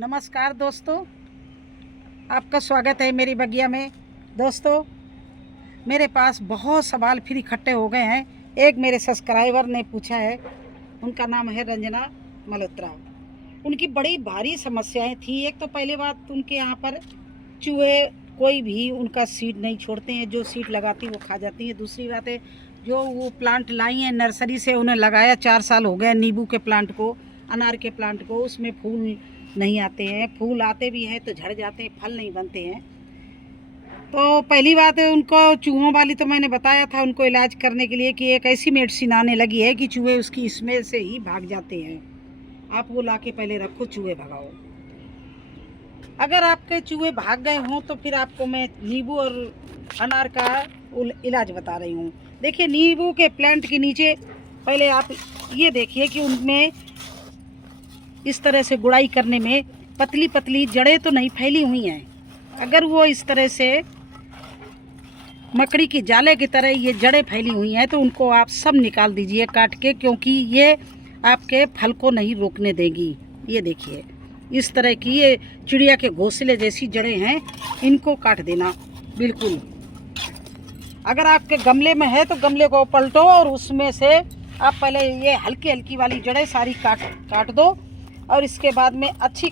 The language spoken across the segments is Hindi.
नमस्कार दोस्तों, आपका स्वागत है मेरी बगिया में। दोस्तों, मेरे पास बहुत सवाल फिर इकट्ठे हो गए हैं। एक मेरे सब्सक्राइबर ने पूछा है, उनका नाम है रंजना मल्होत्रा। उनकी बड़ी भारी समस्याएं थी। एक तो पहली बात, उनके यहाँ पर चूहे कोई भी उनका सीड नहीं छोड़ते हैं, जो सीड लगाती वो खा जाती है। दूसरी बात है, जो वो प्लांट लाई हैं नर्सरी से, उन्हें लगाया 4 साल हो गए, नींबू के प्लांट को, अनार के प्लांट को, उसमें फूल नहीं आते हैं। फूल आते भी हैं तो झड़ जाते हैं, फल नहीं बनते हैं। तो पहली बात है, उनको चूहों वाली तो मैंने बताया था उनको इलाज करने के लिए कि एक ऐसी मेडिसिन आने लगी है कि चूहे उसकी स्मेल से ही भाग जाते हैं। आप वो लाके पहले रखो, चूहे भगाओ। अगर आपके चूहे भाग गए हों तो फिर आपको मैं नींबू और अनार का इलाज बता रही हूँ। देखिए, नींबू के प्लांट के नीचे पहले आप ये देखिए कि उनमें इस तरह से गुड़ाई करने में पतली पतली जड़ें तो नहीं फैली हुई हैं। अगर वो इस तरह से मकड़ी की जाले की तरह ये जड़ें फैली हुई हैं तो उनको आप सब निकाल दीजिए काट के, क्योंकि ये आपके फल को नहीं रोकने देगी। ये देखिए, इस तरह की ये चिड़िया के घोंसले जैसी जड़ें हैं, इनको काट देना बिल्कुल। अगर आपके गमले में है तो गमले को पलटो और उसमें से आप पहले ये हल्की हल्की वाली जड़ें सारी काट दो। और इसके बाद में अच्छी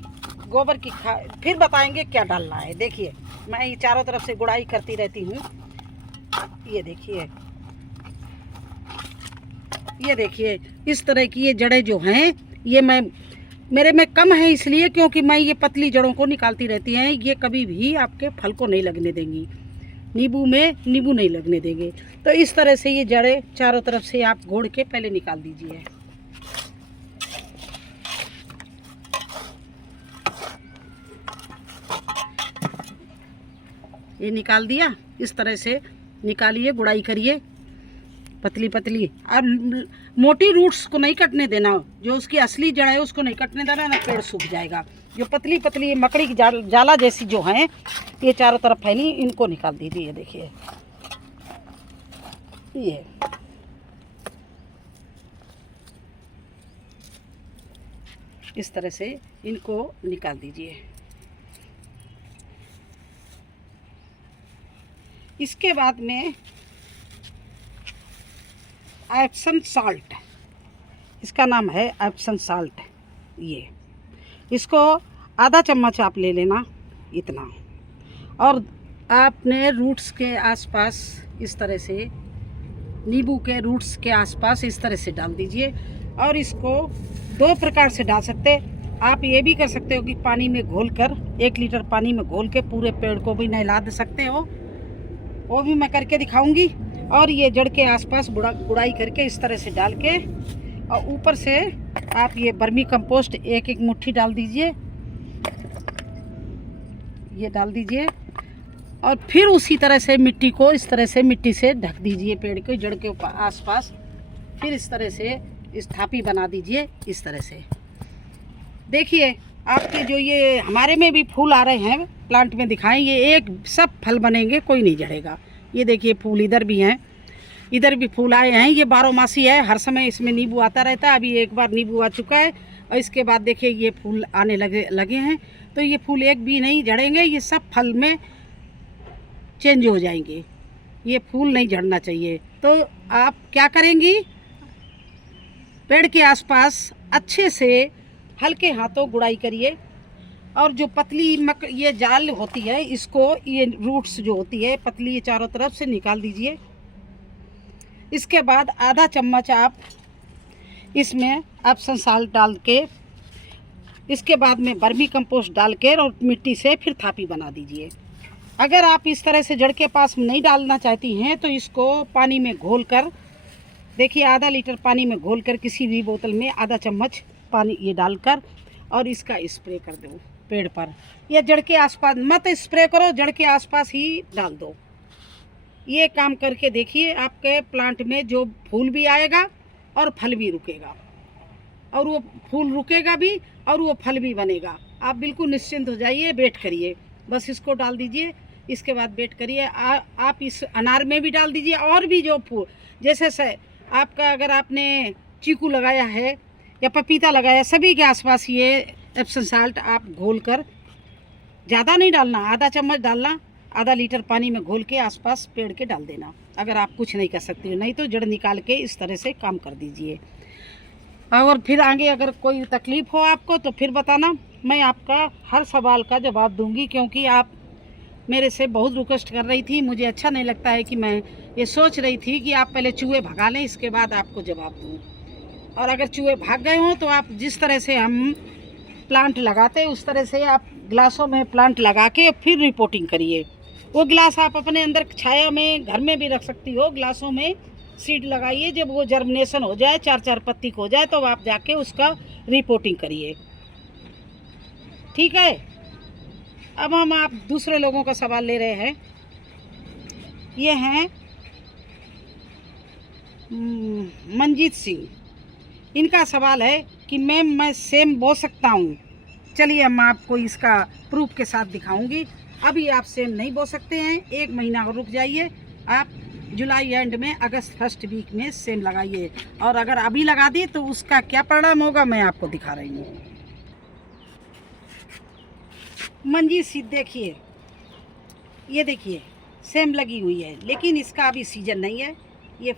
गोबर की खाद, फिर बताएंगे क्या डालना है। देखिए, मैं ये चारों तरफ से गुड़ाई करती रहती हूँ। ये देखिए, इस तरह की ये जड़ें जो हैं, ये मेरे में कम है इसलिए क्योंकि मैं ये पतली जड़ों को निकालती रहती हैं। ये कभी भी आपके फल को नहीं लगने देंगी, नींबू में नींबू नहीं लगने देंगे। तो इस तरह से ये जड़ें चारों तरफ से आप घोड़ के पहले निकाल दीजिए। ये निकाल दिया, इस तरह से निकालिए, गुड़ाई करिए पतली पतली। और मोटी रूट्स को नहीं कटने देना, जो उसकी असली जड़ है उसको नहीं कटने देना, ना पेड़ सूख जाएगा। जो पतली पतली मकड़ी की जाला जैसी जो हैं, ये चारों तरफ फैली, इनको निकाल दीजिए। ये देखिए, ये इस तरह से इनको निकाल दीजिए। इसके बाद में एप्सम साल्ट, इसका नाम है एप्सम साल्ट। ये इसको आधा चम्मच आप ले लेना, इतना। और आपने रूट्स के आसपास इस तरह से, नींबू के रूट्स के आसपास इस तरह से डाल दीजिए। और इसको 2 प्रकार से डाल सकते। आप ये भी कर सकते हो कि पानी में घोलकर, 1 लीटर पानी में घोल के पूरे पेड़ को भी नहला दे सकते हो, वो भी मैं करके दिखाऊंगी। और ये जड़ के आसपास गुड़ाई करके इस तरह से डाल के, और ऊपर से आप ये वर्मी कंपोस्ट 1-1 मुट्ठी डाल दीजिए। ये डाल दीजिए और फिर उसी तरह से मिट्टी को इस तरह से मिट्टी से ढक दीजिए पेड़ के जड़ के आसपास। फिर इस तरह से इस थापी बना दीजिए, इस तरह से। देखिए, आपके जो ये हमारे में भी फूल आ रहे हैं प्लांट में दिखाएं, ये एक सब फल बनेंगे, कोई नहीं झड़ेगा। ये देखिए, फूल इधर भी हैं, इधर भी फूल आए हैं। ये 12 मासी है, हर समय इसमें नींबू आता रहता है। अभी एक बार नींबू आ चुका है और इसके बाद देखिए ये फूल आने लगे हैं। तो ये फूल एक भी नहीं झड़ेंगे, ये सब फल में चेंज हो जाएंगे। ये फूल नहीं झड़ना चाहिए। तो आप क्या करेंगी, पेड़ के आसपास अच्छे से हल्के हाथों गुड़ाई करिए। और जो पतली ये जाल होती है, इसको, ये रूट्स जो होती है पतली, ये चारों तरफ से निकाल दीजिए। इसके बाद आधा चम्मच आप इसमें एप्सम साल्ट डाल के, इसके बाद में वर्मी कंपोस्ट डाल के और मिट्टी से फिर थापी बना दीजिए। अगर आप इस तरह से जड़ के पास नहीं डालना चाहती हैं तो इसको पानी में घोल कर, देखिए, आधा लीटर पानी में घोल कर किसी भी बोतल में आधा चम्मच पानी ये डालकर, और इसका स्प्रे कर दो पेड़ पर। या जड़ के आसपास मत स्प्रे करो, जड़ के आसपास ही डाल दो। ये काम करके देखिए, आपके प्लांट में जो फूल भी आएगा और फल भी रुकेगा, और वो फूल रुकेगा भी और वो फल भी बनेगा। आप बिल्कुल निश्चिंत हो जाइए, वेट करिए। बस इसको डाल दीजिए, इसके बाद वेट करिए। आप इस अनार में भी डाल दीजिए। और भी जो फूल, जैसे आपका, अगर आपने चीकू लगाया है या पपीता लगाया, सभी के आसपास ये एप्सम साल्ट आप घोल कर, ज़्यादा नहीं डालना, आधा चम्मच डालना, आधा लीटर पानी में घोल के आसपास पेड़ के डाल देना, अगर आप कुछ नहीं कर सकती हो। नहीं तो जड़ निकाल के इस तरह से काम कर दीजिए। और फिर आगे अगर कोई तकलीफ़ हो आपको तो फिर बताना, मैं आपका हर सवाल का जवाब दूंगी, क्योंकि आप मेरे से बहुत रिक्वेस्ट कर रही थी। मुझे अच्छा नहीं लगता है कि मैं ये सोच रही थी कि आप पहले चूहे भगा लें, इसके बाद आपको जवाब दूँ। और अगर चूहे भाग गए हों तो आप जिस तरह से हम प्लांट लगाते हैं उस तरह से आप गिलासों में प्लांट लगा के फिर रिपोर्टिंग करिए। वो गिलास आप अपने अंदर छाया में घर में भी रख सकती हो। गिलासों में सीड लगाइए, जब वो जर्मिनेशन हो जाए, 4-4 पत्ती हो जाए, तो आप जाके उसका रिपोर्टिंग करिए। ठीक है। अब हम आप दूसरे लोगों का सवाल ले रहे हैं। ये हैं मंजीत सिंह। इनका सवाल है कि मैम मैं सेम बो सकता हूँ। चलिए मैं आपको इसका प्रूफ के साथ दिखाऊंगी। अभी आप सेम नहीं बो सकते हैं, 1 महीना और रुक जाइए। आप जुलाई एंड में अगस्त फर्स्ट वीक में सेम लगाइए, और अगर अभी लगा दी तो उसका क्या परिणाम होगा मैं आपको दिखा रही हूँ। मंजीत सिंह देखिए, ये देखिए सेम लगी हुई है, लेकिन इसका अभी सीजन नहीं है। ये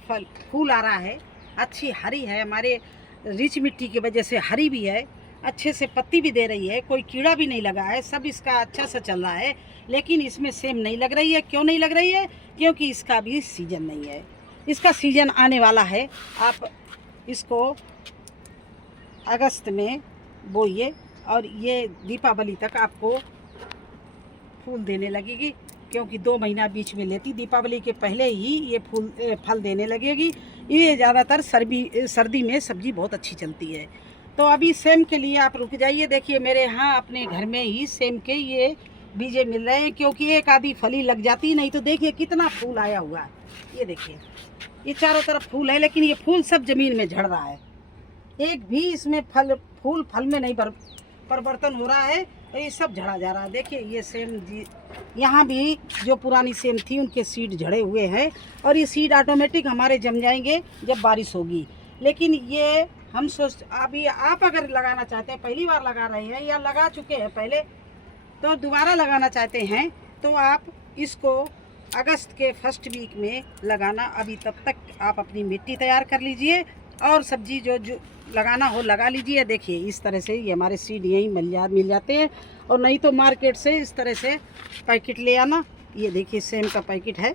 फूल आ रहा है, अच्छी हरी है, हमारे रिच मिट्टी की वजह से हरी भी है, अच्छे से पत्ती भी दे रही है, कोई कीड़ा भी नहीं लगा है, सब इसका अच्छा से चल रहा है। लेकिन इसमें सेम नहीं लग रही है। क्यों नहीं लग रही है? क्योंकि इसका अभी सीजन नहीं है। इसका सीजन आने वाला है। आप इसको अगस्त में बोइए और ये दीपावली तक आपको फूल देने लगेगी, क्योंकि 2 महीना बीच में लेती। दीपावली के पहले ही ये फल देने लगेगी। ये ज़्यादातर सर्दी में सब्जी बहुत अच्छी चलती है। तो अभी सेम के लिए आप रुक जाइए। देखिए मेरे यहाँ अपने घर में ही सेम के ये बीजे मिल रहे हैं, क्योंकि एक आधी फली लग जाती, नहीं तो देखिए कितना फूल आया हुआ है। ये देखिए ये चारों तरफ फूल है, लेकिन ये फूल सब ज़मीन में झड़ रहा है। एक भी इसमें फल में नहीं परिवर्तन हो रहा है, तो ये सब झड़ा जा रहा है। देखिए ये सेम जी, यहाँ भी जो पुरानी सेम थी उनके सीड झड़े हुए हैं, और ये सीड ऑटोमेटिक हमारे जम जाएंगे जब बारिश होगी। लेकिन ये हम अभी आप अगर लगाना चाहते हैं, पहली बार लगा रहे हैं या लगा चुके हैं पहले, तो दोबारा लगाना चाहते हैं, तो आप इसको अगस्त के फर्स्ट वीक में लगाना। अभी तब तक आप अपनी मिट्टी तैयार कर लीजिए और सब्जी जो लगाना हो लगा लीजिए। देखिए इस तरह से ये हमारे सीड यहीं मिल जाते हैं, और नहीं तो मार्केट से इस तरह से पैकेट ले आना। ये देखिए सेम का पैकेट है,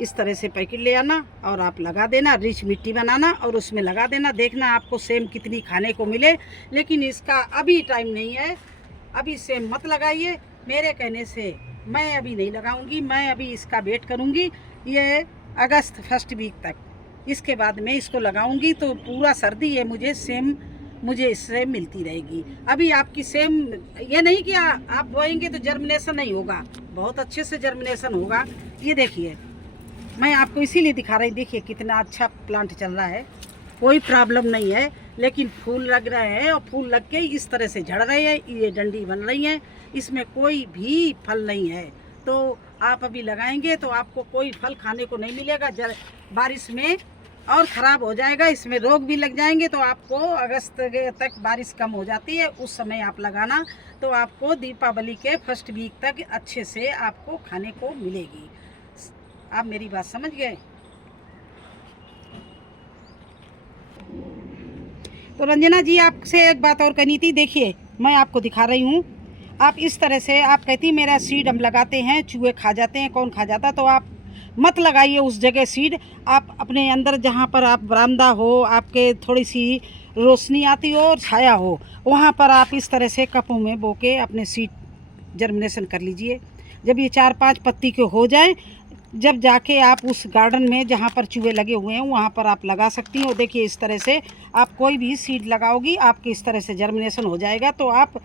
इस तरह से पैकेट ले आना और आप लगा देना। रिच मिट्टी बनाना और उसमें लगा देना, देखना आपको सेम कितनी खाने को मिले। लेकिन इसका अभी टाइम नहीं है, अभी सेम मत लगाइए। मेरे कहने से मैं अभी नहीं लगाऊंगी, मैं अभी इसका वेट करूंगी ये अगस्त फर्स्ट वीक तक। इसके बाद मैं इसको लगाऊंगी तो पूरा सर्दी है, मुझे इससे मिलती रहेगी। अभी आपकी सेम ये नहीं कि आप बोएंगे तो जर्मिनेशन नहीं होगा, बहुत अच्छे से जर्मिनेशन होगा। ये देखिए मैं आपको इसीलिए दिखा रही, देखिए कितना अच्छा प्लांट चल रहा है, कोई प्रॉब्लम नहीं है। लेकिन फूल लग रहे हैं और फूल लग के इस तरह से झड़ रहे हैं, ये डंडी बन रही है, इसमें कोई भी फल नहीं है। तो आप अभी लगाएंगे तो आपको कोई फल खाने को नहीं मिलेगा, बारिश में और ख़राब हो जाएगा, इसमें रोग भी लग जाएंगे। तो आपको अगस्त तक बारिश कम हो जाती है, उस समय आप लगाना, तो आपको दीपावली के फर्स्ट वीक तक अच्छे से आपको खाने को मिलेगी। आप मेरी बात समझ गए? तो रंजना जी आपसे एक बात और कहनी थी। देखिए मैं आपको दिखा रही हूँ, आप इस तरह से आप कहती मेरा सीड हम लगाते हैं चूहे खा जाते हैं, कौन खा जाता, तो आप मत लगाइए उस जगह सीड। आप अपने अंदर जहाँ पर आप बरामदा हो, आपके थोड़ी सी रोशनी आती हो और छाया हो, वहाँ पर आप इस तरह से कपों में बो के अपने सीड जर्मिनेशन कर लीजिए। जब ये 4-5 पत्ती के हो जाए, जब जाके आप उस गार्डन में जहाँ पर चूहे लगे हुए हैं वहाँ पर आप लगा सकती हो। देखिए इस तरह से आप कोई भी सीड लगाओगी आपकी इस तरह से जर्मिनेशन हो जाएगा। तो आप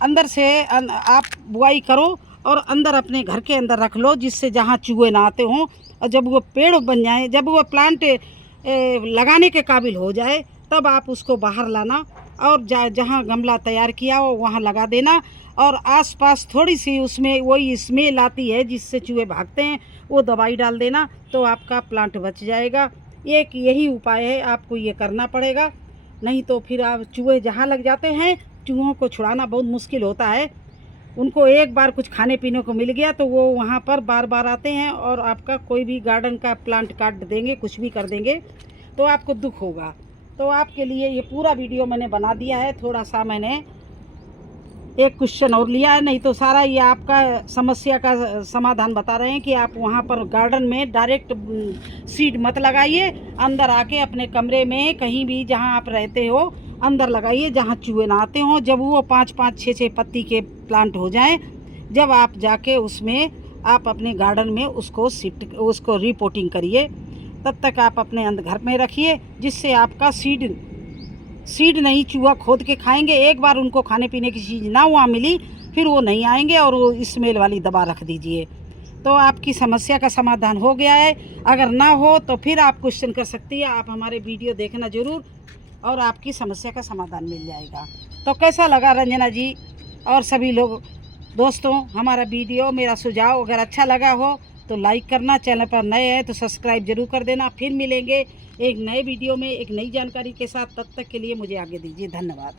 अंदर से आप बुआई करो और अंदर अपने घर के अंदर रख लो, जिससे जहाँ चूहे ना आते हों। और जब वो पेड़ बन जाए, जब वो प्लांट लगाने के काबिल हो जाए, तब आप उसको बाहर लाना और जहाँ गमला तैयार किया हो वहाँ लगा देना। और आसपास थोड़ी सी उसमें वही स्मेल आती है जिससे चूहे भागते हैं, वो दवाई डाल देना, तो आपका प्लांट बच जाएगा। एक यही उपाय है, आपको ये करना पड़ेगा, नहीं तो फिर आप चूहे जहाँ लग जाते हैं चूहों को छुड़ाना बहुत मुश्किल होता है। उनको एक बार कुछ खाने पीने को मिल गया तो वो वहाँ पर बार बार आते हैं और आपका कोई भी गार्डन का प्लांट काट देंगे, कुछ भी कर देंगे, तो आपको दुख होगा। तो आपके लिए ये पूरा वीडियो मैंने बना दिया है। थोड़ा सा मैंने एक क्वेश्चन और लिया है, नहीं तो सारा ये आपका समस्या का समाधान बता रहे हैं कि आप वहाँ पर गार्डन में डायरेक्ट सीड मत लगाइए। अंदर आके अपने कमरे में कहीं भी जहाँ आप रहते हो अंदर लगाइए, जहाँ चूहे ना आते हों। जब वो 5-5, 6-6 पत्ती के प्लांट हो जाएं, जब आप जाके उसमें आप अपने गार्डन में उसको रिपोर्टिंग करिए। तब तक आप अपने अंदर घर में रखिए, जिससे आपका सीड नहीं चूहा खोद के खाएंगे। एक बार उनको खाने पीने की चीज़ ना वहाँ मिली फिर वो नहीं आएंगे, और वो स्मेल वाली दवा रख दीजिए। तो आपकी समस्या का समाधान हो गया है। अगर ना हो तो फिर आप क्वेश्चन कर सकती है। आप हमारे वीडियो देखना ज़रूर और आपकी समस्या का समाधान मिल जाएगा। तो कैसा लगा रंजना जी और सभी लोग दोस्तों हमारा वीडियो, मेरा सुझाव अगर अच्छा लगा हो तो लाइक करना, चैनल पर नए हैं तो सब्सक्राइब जरूर कर देना। फिर मिलेंगे एक नए वीडियो में एक नई जानकारी के साथ। तब तक के लिए मुझे आगे दीजिए। धन्यवाद।